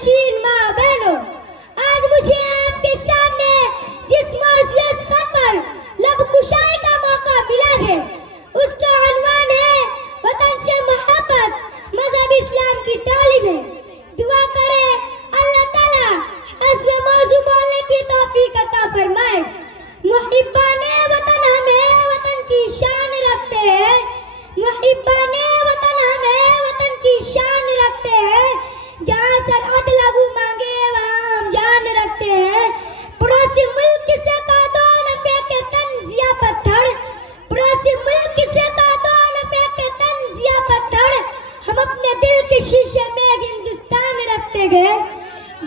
नशीन माँ बहनों, आज मुझे आपके सामने जिस मौजूद स्थान पर लब कुशाई का मौका मिला है उसका अनवान है वतन से मोहब्बत, मजहब इस्लाम की तालीम है। दुआ करें अल्लाह ताला हस्ब मौजू बोलने की तौफीक अता फरमाए। मुहिब्बाने वतन हमें वतन की शान रखते हैं, मुहिब्बाने वतन हमें वतन की शान रखते हैं। जहाँ सरहद लबू मांगे वहाँ हम जान रखते हैं। पड़ोसी मुल्क से का दो न फेंके तंजिया पत्थर, पड़ोसी मुल्क से का दो न फेंके तंजिया पत्थर। हम अपने दिल के शीशे में हिंदुस्तान रखते गए।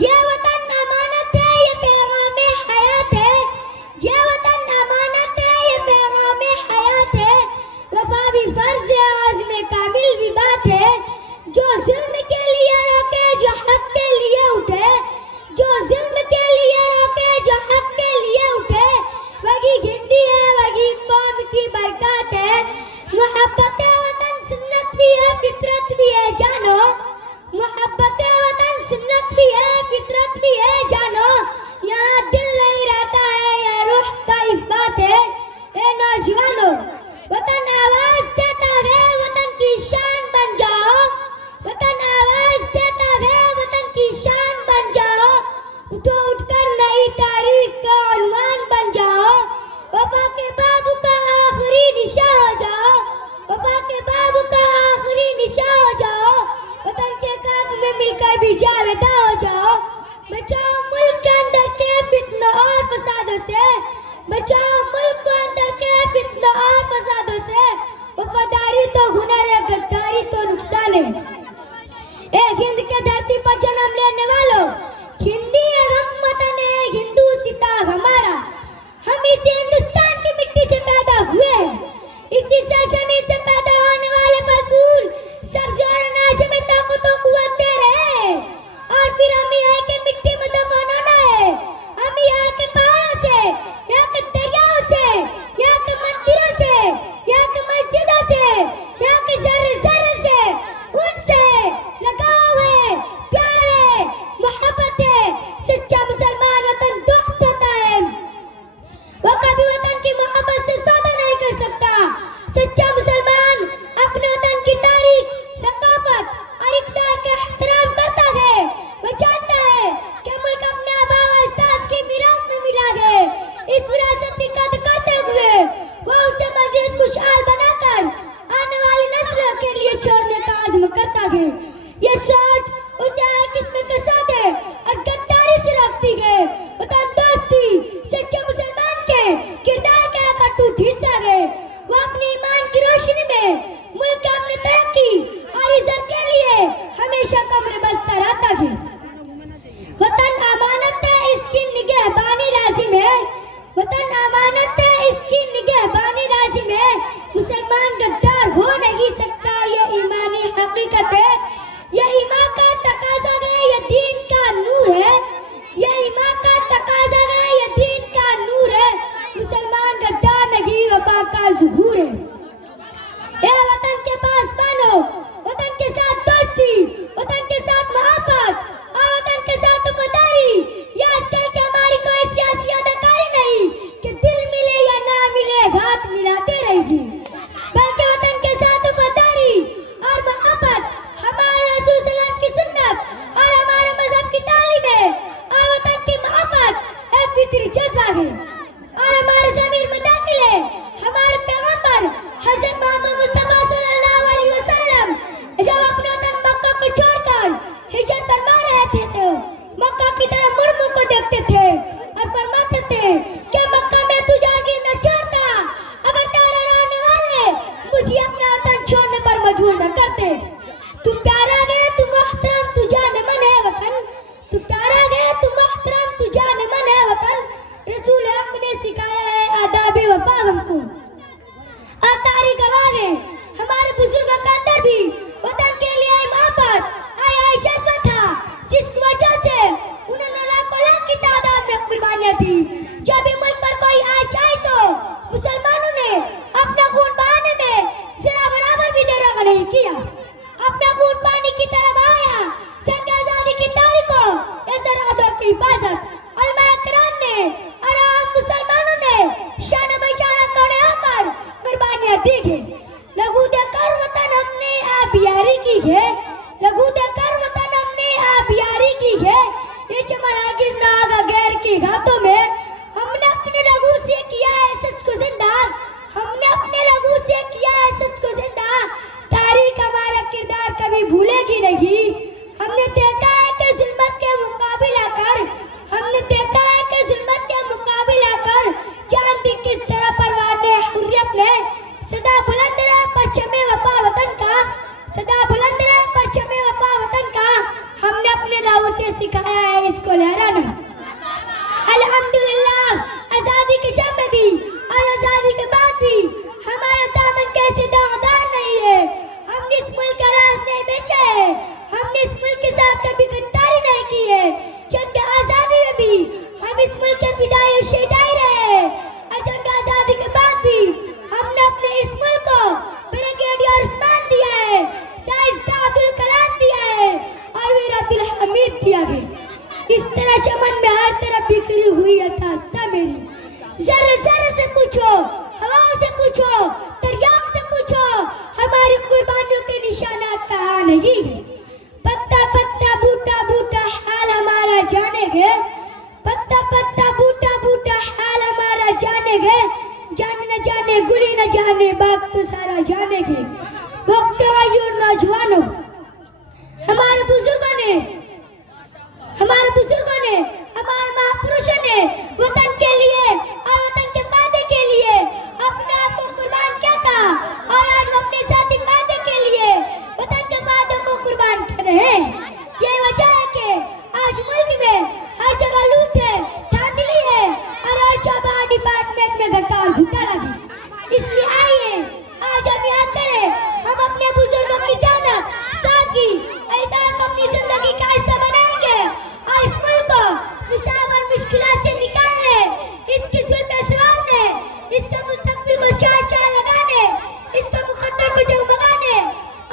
ये वतन अमानत है, ये पैगाम हयात है, ये वतन अमानत है, ये पैगाम हयात है। वफा भी फर्ज है, आज़्म कामिल भी बात है। जो जुल्म के लिए रोके जो हक के लिए उठे, जो जुल्म के लिए रोके जो हक के लिए उठे, वही हिंदी है, वही कौम की बरकत है। मोहब्बत वतन सुन्नत भी है, फितरत भी है जानो, मोहब्बत वतन सुन्नत भी है, फितरत भी है जानो। यहाँ दिल नहीं रहता है, यहाँ रूह का इफ़ात है। ए नौजवानों, वतन आवाज देता है, वतन की शान बन जाओ, वतन आवाज देता है, वतन की शान बन जाओ। उठो उठकर नई तारीख का उन्वान बन जाओ। वफा के बाबू का आखिरी निशा हो जाओ, वफा के बाबू का आखिरी निशा हो जाओ। वतन के काम में मिलकर भी जावेदा हो जाओ। बचाओ मुल्क के अंदर के फितनों और फसादों से, बचाओ मुल्क को अंदर के फितनों और फसादों से। वफादारी तो हुनर है, गद्दारी तो नुकसान है। एक हिंद के धरती पर जन्म लेने वालों, हिंदी है हम वतन है, हिंदू सीता हमारा। हम इसी हिंदुस्तान की मिट्टी से पैदा हुए हैं, इसी सरजमीन से पैदा होने वाले फल फूल सब्जी और अनाज में ताकत और कुव्वत दे रहे हैं। और फिर हम यहाँ के मिट्टी में दफन होना है। हम यहाँ के पहाड़ों से, यहाँ के दरियाओं से, यहाँ के मंदिरों से, यहाँ के मस्जिदों से, यहाँ के जर्रे जर्रे से, उनसे लगाओ है प्यार सिखाया है इसको लहराना। अल्हम्दुलिल्लाह, आजादी के जब में भी और आजादी के बाद भी हमारा दामन कैसे दागदार नहीं है। हमने इस मुल्क का राज नहीं बेचा है, हमने इस मुल्क के साथ कभी गद्दारी नहीं की है। जंग आजादी में भी हम इस मुल्क के फिदाई और शहीदाई रहे हैं, और जंग आजादी के बाद भी हमने अपने इस मुल्क को ब्रिगेडियर उस्मान दिया है, साइंसदान अब्दुल कलाम दिया है और वीर अब्दुल हमीद दिया गया। इस तरह चमन में हर तरफ बिखरी हुई अथास्ता मेरी। जर्रे जर्रे से पूछो, हवाओं से पूछो, दरियाओं से पूछो, हमारी कुर्बानियों के निशानात कहाँ नहीं है। पत्ता पत्ता बूटा बूटा हाल हमारा जानेंगे, पत्ता पत्ता बूटा बूटा हाल हमारा जानेंगे। जाने न जाने गुली न जाने बाग तो सारा जानेंगे। वक्त आयु नौजवानों, हमारे बुजुर्गों ने, हमारे बुजुर्गों ने, हमारे महापुरुषों ने वतन के लिए और वतन के वादे के लिए अपने आप को कुर्बान किया था, और आज वो अपने साथी वादे के लिए वतन के वादे को कुर्बान कर रहे हैं। ये वजह है कि आज मुल्क में हर जगह लूट है, धांधली है और हर जगह डिपार्टमेंट में घटाल घोटाला भी। इसलिए आइए आज हम याद करें, हम अपने बुजुर्गों की दानत, सादगी, इताअत को अपनी जिंदगी का हिस्सा बनाएंगे और इस मुल्क को मुसावर मुश्किलात से निकालने, इसकी सुल्ह पे सवारने, इसके मुस्तकबिल को चार चार लगाने, इसके मुकद्दर को जगमगाने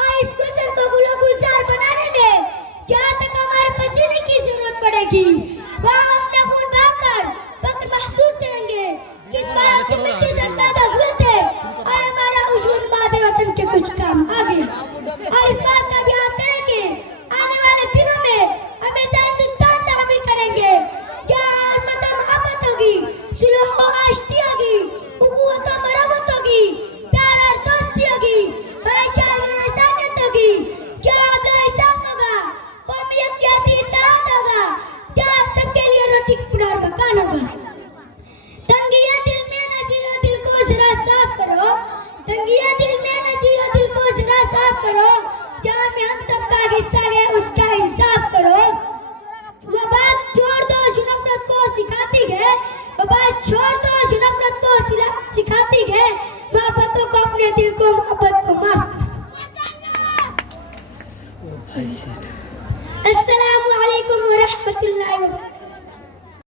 और इस गुलशन को गुलो गुलजार बनाने में जहाँ तक हमारे पसीने की जरूरत पड़ेगी वहाँ अपना खून बहाकर फख्र महसूस करेंगे किस बात की मिट्टी से पैदा हुए थे और हमारा वजूद मादर वतन के कुछ काम आ गए। और इस बात का भी याद करेंगे आने वाले दिनों में हमेशा हिंदुस्तान तामीर करेंगे जहाँ अलमत मोहब्बत होगी, सुलह और आश्ती होगी, उखुवत और मरहमत होगी, प्यार और दोस्ती होगी, भाईचारा और इंसानियत होगी, जहाँ अदल इंसाफ होगा, कौमियत के अति इत्तेहाद होगा, जहाँ सबके लिए रोटी कपड़ा और मकान होगा। तंगिया दिल में न जियो, दिल को जरा साफ करो, तंगिया दिल में न जियो, दिल को जरा साफ करो, जहाँ में हम सबका हिस्सा है उसका इंसाफ करो। वो बात छोड़ दो जो नफरत को सिखाती है, वो बात छोड़ दो जो नफरत को सिखाती है, मोहब्बतों को अपने दिल को